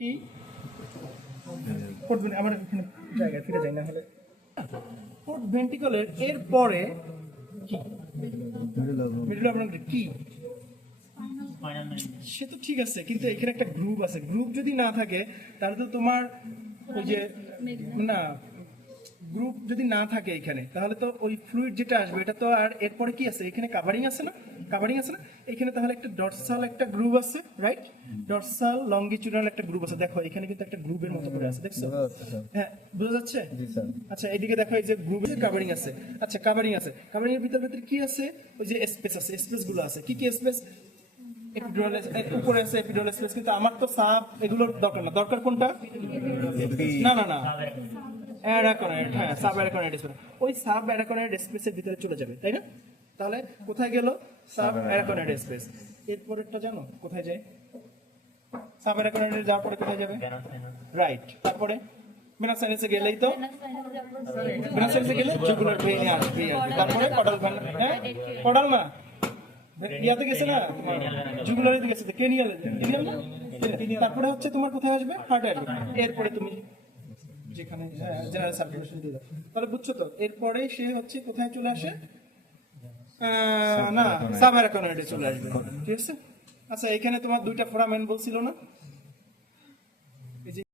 কি ফুট আমার এখানে জায়গা ফিরে যাই না হলে ফুট ভেন্টিকলের এর পরে কি মিডল আপনার কি সে তো ঠিক আছে, কিন্তু এখানে একটা গ্রুপ আছে। গ্রুপ যদি না থাকে তাহলে তো তোমার ওই যে না, গ্রুপ যদি না থাকে এখানে তাহলে তো ওই ফ্লুইড যেটা আসবে এটা তো, আর এরপরে কি আছে এখানে কাভারিং আছে না, কাভারিং আছে না এখানে, তাহলে একটা ডরসাল একটা গ্রুপ আছে, রাইট? ডরসাল লঙ্গিচুডাল একটা গ্রুপ আছে, দেখো এখানে কিন্তু একটা গ্রুপের মতো করে আছে, দেখছো? হ্যাঁ, বোঝা যাচ্ছে? আচ্ছা, এইদিকে দেখো এই যে গ্রুপের কাভারিং আছে। আচ্ছা, কাভারিং আছে, কাভারিং এর ভিতরে কি আছে? ওই যে স্পেস আছে, স্পেস গুলো আছে। কি কি স্পেস? এপিডুরাল উপরে আছে, এপিডুরাল স্পেস। কিন্তু আমার তো সাব এগুলোর দরকার না, দরকার কোনটা? না না না, অ্যারাকনয়েড, হ্যাঁ সাব অ্যারাকনয়েড স্পেস। ওই সাব অ্যারাকনয়েড স্পেসের ভিতরে চলে যাবে, তাই না? তাহলে কোথায় গেল? Sub arachnoid space. এরপরেরটা জানো কোথায় যায়? সাব অ্যারাকনয়েডে যাওয়ার পরে কোথায় যাবে? রাইট। তারপরে ভেনাস সাইনাসে গেলেই তো, ভেনাস সাইনাসে গেলে জুগুলার ভেইনে আসবে। তারপরে কডাল ভেন, হ্যাঁ কডাল না, ইয়াতে গেছে না, জুগুলারিতে গেছে, কেনিয়াল, কেনিয়াল না। তারপরে হচ্ছে তোমার কোথায় আসবে? হার্টে আসবে। এরপরে তুমি যেখানে জেনারেল সার্কুলেশন দিয়ে দাও। তাহলে বুঝছো তো? এরপরে সে হচ্ছে কোথায় চলে আসে? না, সাব অ্যারাকনয়েডে চলে আসবে, ঠিক আছে? আচ্ছা, এখানে তোমার দুইটা ফোরামেন বলছিল না?